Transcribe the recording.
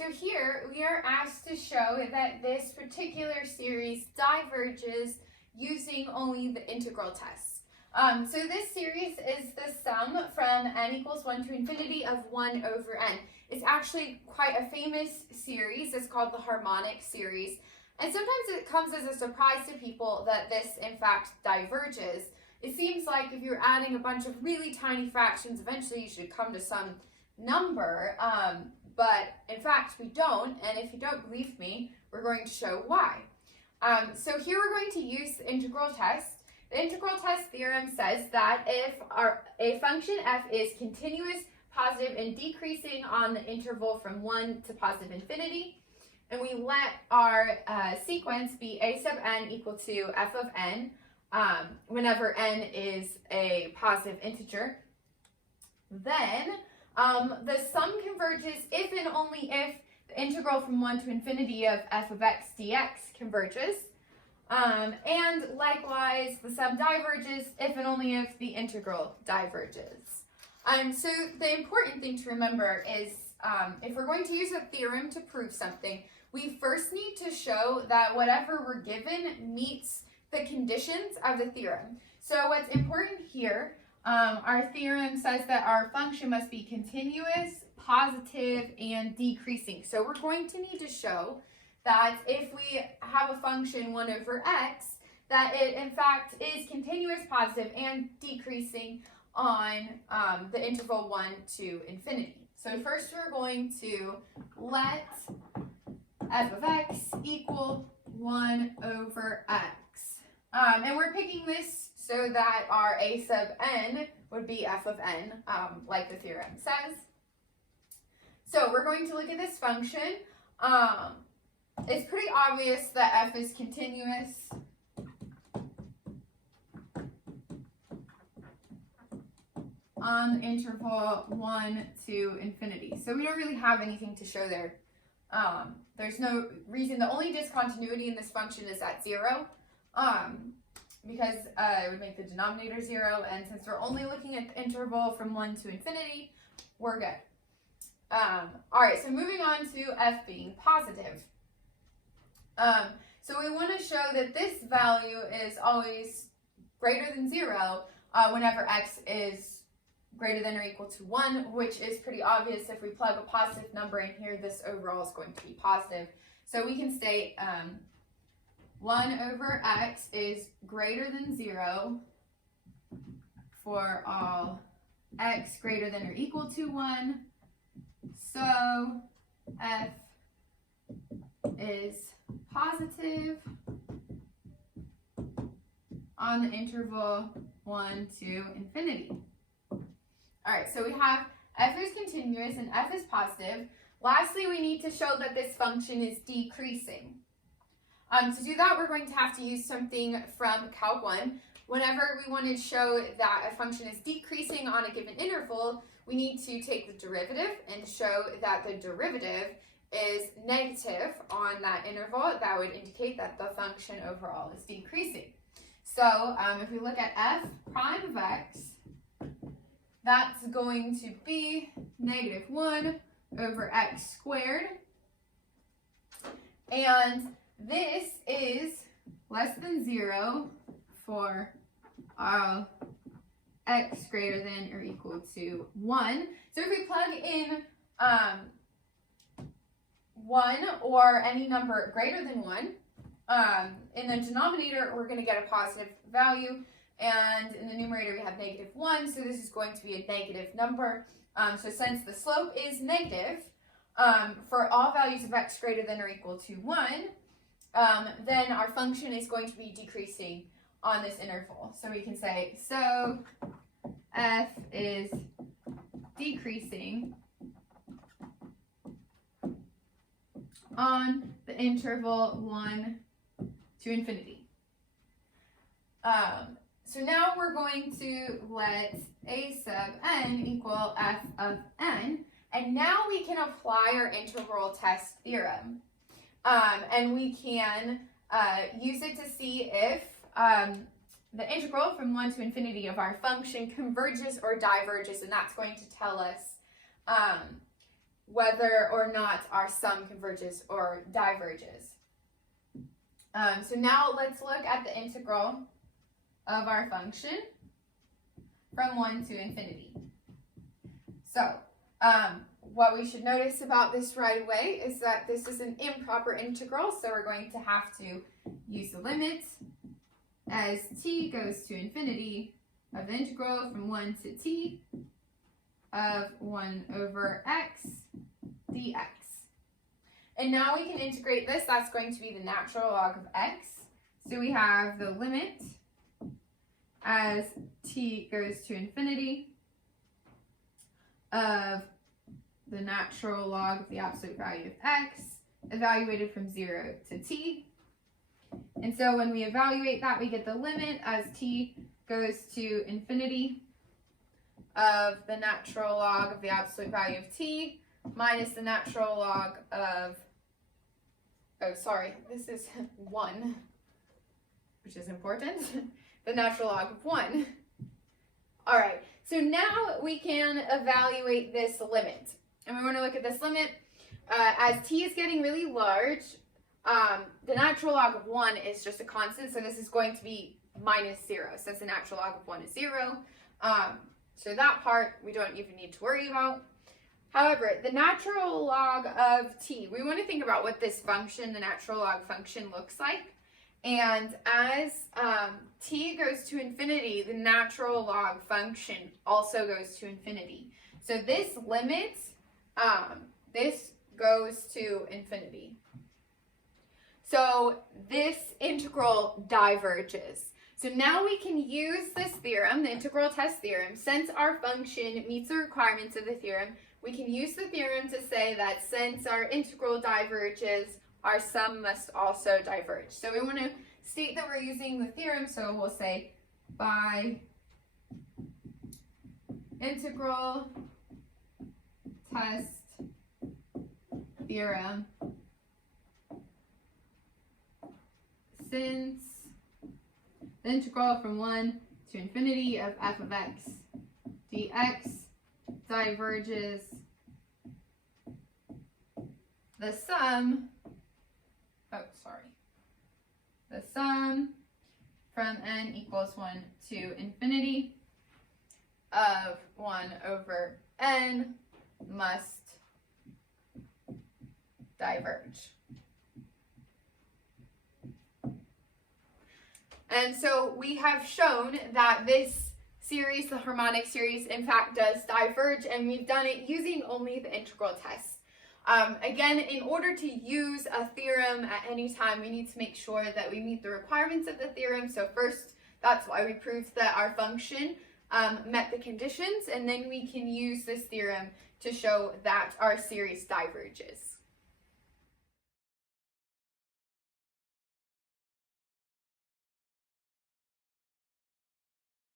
So here we are asked to show that this particular series diverges using only the integral test. So this series is the sum from n equals 1 to infinity of 1 over n. It's actually quite a famous series. It's called the Harmonic Series. And sometimes it comes as a surprise to people that this, in fact, diverges. It seems like if you're adding a bunch of really tiny fractions, eventually you should come to some number. But in fact, we don't. And if you don't believe me, we're going to show why. So here we're going to use the integral test. The integral test theorem says that if a function f is continuous, positive, and decreasing on the interval from 1 to positive infinity, and we let our sequence be a sub n equal to f of n whenever n is a positive integer, then the sum converges if and only if the integral from 1 to infinity of f of x dx converges. And likewise, the sum diverges if and only if the integral diverges. So the important thing to remember is if we're going to use a theorem to prove something, we first need to show that whatever we're given meets the conditions of the theorem. So what's important here, our theorem says that our function must be continuous, positive, and decreasing. So we're going to need to show that if we have a function 1 over x, that it in fact is continuous, positive, and decreasing on the interval 1 to infinity. So first we're going to let f of x equal 1 over x. And we're picking this so that our a sub n would be f of n, like the theorem says. So we're going to look at this function. It's pretty obvious that f is continuous. On the interval 1 to infinity. So we don't really have anything to show there. There's no reason. The only discontinuity in this function is at 0, because it would make the denominator 0, and since we're only looking at the interval from 1 to infinity, we're good. Alright, so moving on to f being positive. So we want to show that this value is always greater than 0 whenever x is greater than or equal to 1, which is pretty obvious. If we plug a positive number in here, this overall is going to be positive. So we can state 1 over x is greater than 0 for all x greater than or equal to 1. So f is positive on the interval 1 to infinity. All right, so we have f is continuous and f is positive. Lastly, we need to show that this function is decreasing. To do that, we're going to have to use something from Calc 1. Whenever we want to show that a function is decreasing on a given interval, we need to take the derivative and show that the derivative is negative on that interval. That would indicate that the function overall is decreasing. So if we look at f prime of x, that's going to be negative 1 over x squared. And this is less than 0 for all x greater than or equal to 1. So if we plug in 1 or any number greater than 1, in the denominator we're going to get a positive value. And in the numerator, we have negative 1, so this is going to be a negative number. So since the slope is negative, for all values of x greater than or equal to 1, then our function is going to be decreasing on this interval. So we can say, so f is decreasing on the interval 1 to infinity. So now we're going to let a sub n equal f of n, and now we can apply our integral test theorem. And we can use it to see if the integral from 1 to infinity of our function converges or diverges, and that's going to tell us whether or not our sum converges or diverges. So now let's look at the integral of our function from 1 to infinity. So what we should notice about this right away is that this is an improper integral, so we're going to have to use the limit as t goes to infinity of the integral from 1 to t of 1 over x dx. And now we can integrate this. That's going to be the natural log of x. So we have the limit as t goes to infinity of the natural log of the absolute value of x evaluated from 0 to t. And so when we evaluate that, we get the limit as t goes to infinity of the natural log of the absolute value of t minus the natural log of, this is 1, which is important, the natural log of 1. All right, so now we can evaluate this limit. And we want to look at this limit. As t is getting really large, the natural log of 1 is just a constant, so this is going to be minus 0, since the natural log of 1 is 0. So that part we don't even need to worry about. However, the natural log of t, we want to think about what this function, the natural log function, looks like. And as t goes to infinity, the natural log function also goes to infinity. So this limit, this goes to infinity. So this integral diverges. So now we can use this theorem, the integral test theorem. Since our function meets the requirements of the theorem, we can use the theorem to say that since our integral diverges, our sum must also diverge. So we want to state that we're using the theorem, so we'll say by integral test theorem, since the integral from 1 to infinity of f of x dx diverges the sum, the sum from n equals 1 to infinity of 1 over n must diverge. And so we have shown that this series, the harmonic series, in fact does diverge, and we've done it using only the integral test. Again, in order to use a theorem at any time, we need to make sure that we meet the requirements of the theorem. So first, that's why we proved that our function met the conditions, and then we can use this theorem to show that our series diverges.